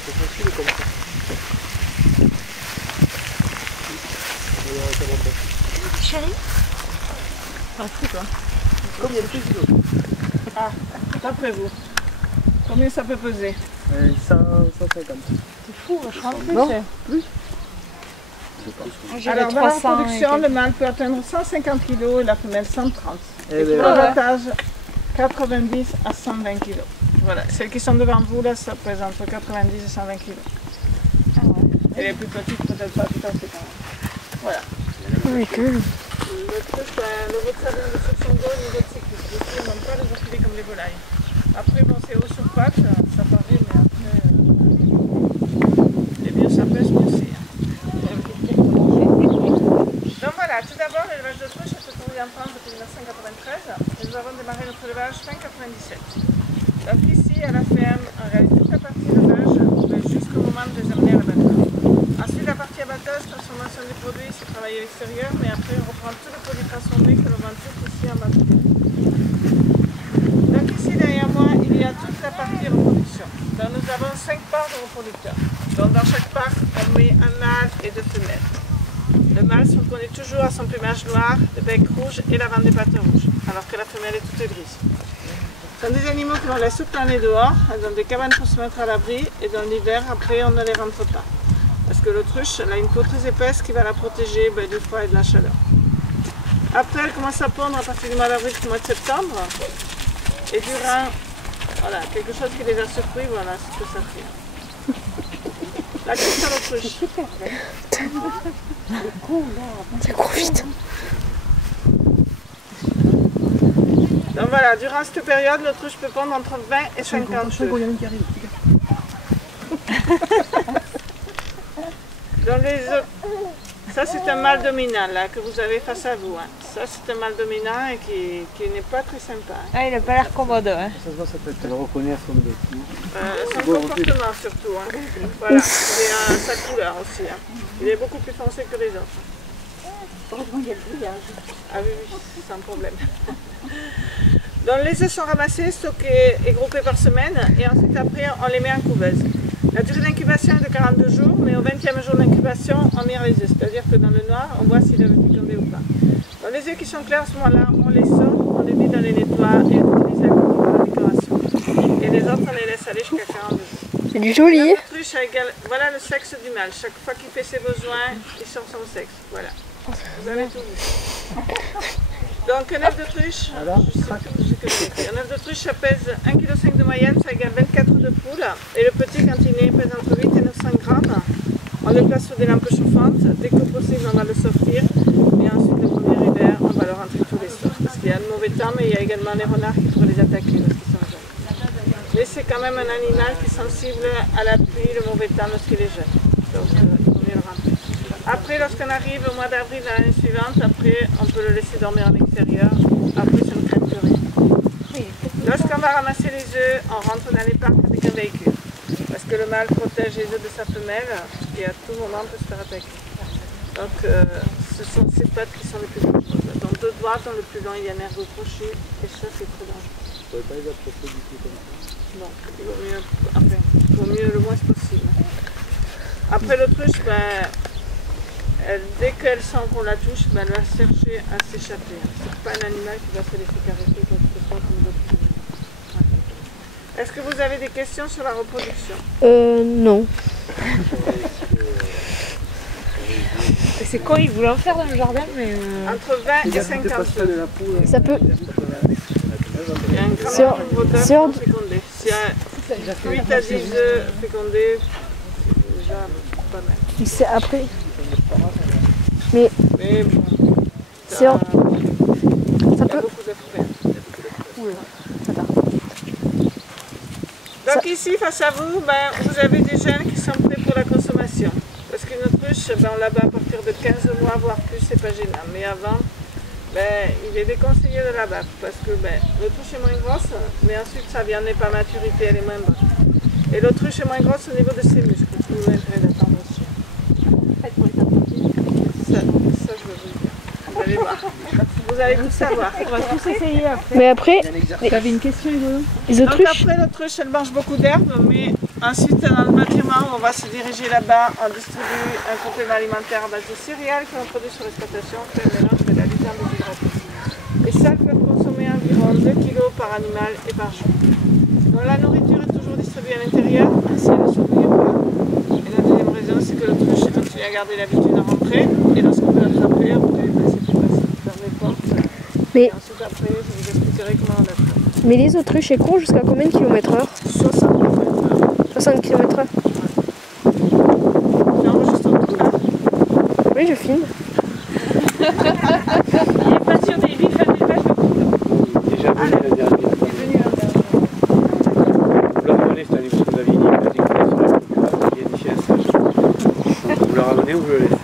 sont faciles comme ça. Chérie, toi. Combien de kilos? Ah, d'après vous, combien ça peut peser? 150. c'est fou, vachement plus. Non. Moi, j'avais Alors, dans la 300 reproduction, et le mâle peut atteindre 150 kg et la femelle 130. Eh Et ben, pour Ah ouais. l'abattage, 90 à 120 kg. Voilà, celles qui sont devant vous, là, ça pèse entre 90 et 120 kg. Ah ouais. Et les plus petites, peut-être pas tout à fait quand même. Voilà. Oui, que. Le truc, le veau de Sardaigne de section d'eau au niveau de cycliste. Les filles n'ont pas les enfilés comme les volailles. Après, bon, c'est haut sur pattes, ça paraît, mais après, et mieux ça pèse, mieux c'est. Donc voilà, tout d'abord, l'élevage de truche est autorisé en France depuis 1993 et nous avons démarré notre élevage fin 97. Donc ici, à la ferme, on réalise toute la partie élevage jusqu'au moment de les amener à l'abattage. Ensuite, la partie abattage, transformation des produits, c'est travailler à l'extérieur, mais après, on reprend tous les produits transformés que l'on vend tous ici en bas. Donc ici, derrière moi, il y a toute la partie reproduction. Donc nous avons 5 parts de reproducteurs. Donc dans chaque part, on met un mâle et 2 femelles. Le mâle se reconnaît toujours à son plumage noir, le bec rouge et l'avant des pattes rouges, alors que la femelle est toute grise. Ce sont des animaux que l'on laisse toute l'année dehors, dans des cabanes pour se mettre à l'abri, et dans l'hiver, après, on ne les rentre pas. Parce que l'autruche, elle a une peau très épaisse qui va la protéger du froid et de la chaleur. Après, elle commence à pondre à partir du mois d'avril jusqu'au mois de septembre. Et durant, voilà, quelque chose qui les a surpris, voilà ce que ça fait. La course à l'autruche. C'est gros vite. Donc voilà, durant cette période, l'autruche peut pondre entre 20 et 50 œufs. Donc ça c'est un mâle dominant là, que vous avez face à vous. Hein. Ça c'est un mâle dominant et qui n'est pas très sympa. Hein. Ah, il a pas l'air commode, hein. Ça se voit, ça peut être. Elle reconnaît à son bec. Son comportement surtout. Hein. Voilà, et sa couleur aussi. Hein. Il est beaucoup plus foncé que les autres. Heureusement, il y a le bouillage. Ah oui, oui, sans problème. Donc les œufs sont ramassés, stockés et groupés par semaine et ensuite après on les met en couveuse. La durée d'incubation est de 42 jours, mais au 20e jour d'incubation, on mire les œufs, c'est-à-dire que dans le noir, on voit s'ils doivent féconder ou pas. Donc les œufs qui sont clairs à ce moment-là, on les sort, on les vide, on les nettoie et on utilise la coquille pour la décoration. Et les autres, on les laisse aller jusqu'à 42 jours. C'est du joli. L'autruche a voilà le sexe du mâle. Chaque fois qu'il fait ses besoins, il sort son sexe. Voilà. Vous avez tout vu. Donc un œuf d'autruche, un œuf d'autruche ça pèse 1,5 kg de moyenne, ça égale 24 œufs de poule. Et le petit quand il naît pèse entre 8 et 900 grammes. On le place sous des lampes chauffantes, dès que possible on va le sortir. Et ensuite le premier hiver on va le rentrer tous les soirs. Parce qu'il y a le mauvais temps mais il y a également les renards qui pourraient les attaquer parce qu'ils sont jeunes. Mais c'est quand même un animal qui est sensible à la pluie, le mauvais temps lorsqu'il est jeune. Donc il vaut mieux le rentrer. Après, lorsqu'on arrive au mois d'avril de l'année suivante, après, on peut le laisser dormir à l'extérieur. Après, ça ne craint plus rien. Lorsqu'on va ramasser les œufs, on rentre dans les parcs avec un véhicule. Parce que le mâle protège les œufs de sa femelle et à tout moment peut se faire attaquer. Donc, ce sont ces pattes qui sont les plus dangereuses. Donc, de droite, dans le plus long, il y a un ergot crochet et ça, c'est très dangereux. Vous ne pouvez pas les approcher du tout comme ça. Non, il vaut mieux le moins possible. Après l'autruche, dès qu'elle sent qu'on la touche, elle va chercher à s'échapper. C'est pas un animal qui va se laisser caresser quoi que ce soit comme d'autres animaux. Est-ce que vous avez des questions sur la reproduction? Non. C'est quoi, ils voulaient en faire dans le jardin, mais... Entre 20 et 50 œufs. Ça peut. Il y a un grand nombre d'œufs pour féconder. S'il y a 8 à 10 œufs fécondés, c'est déjà pas mal. C'est après. Mais bon, c'est ça ça peut. beaucoup d'œufs frais. Attends. Donc ici, face à vous, vous avez des jeunes qui sont prêts pour la consommation. Parce qu'une autruche, on la bat à partir de 15 mois, voire plus, c'est pas gênant. Mais avant, il est déconseillé de la battre. Parce que l'autruche est moins grosse, mais ensuite sa viande n'est pas à maturité, elle est moins bonne. Et l'autruche est moins grosse au niveau de ses muscles. Vous avez intérêt d'attendre aussi. Ça, je veux vous dire. Vous allez voir. Vous vous allez tout savoir. On va tous essayer après. Mais après, T'avais une question, Hugo? les Donc autruches, après, l'autruche, elle mange beaucoup d'herbe, mais ensuite, dans le bâtiment, on va se diriger là-bas, on distribue un complément alimentaire à base de céréales que l'on produit sur l'exploitation, fait un mélange de la lucarne déshydratée. Et ça, elles peuvent consommer environ 2 kg par animal et par jour. Donc la nourriture est toujours distribuée à l'intérieur, ainsi elle ne s'oublie pas. Et la deuxième raison, c'est que l'autruche continue à garder l'habitude de rentrer, et lorsqu'on veut l'attraper, on peut passer plus facile par les portes. Mais- Et ensuite, après, je vous expliquerai comment on l'attrape. mais les autruches, elles courent jusqu'à combien de kilomètres heure? 60 km/h. 60 km/h. J'enregistre tout là. Oui, je filme. Il est pas sûr des bifs à des vaches. Déjà venu la dernière. Vous leur ramenez, c'est un livre que vous aviez dit, il a dit que vous sur la il y a une chienne sage. Vous le ramenez ou vous le laissez?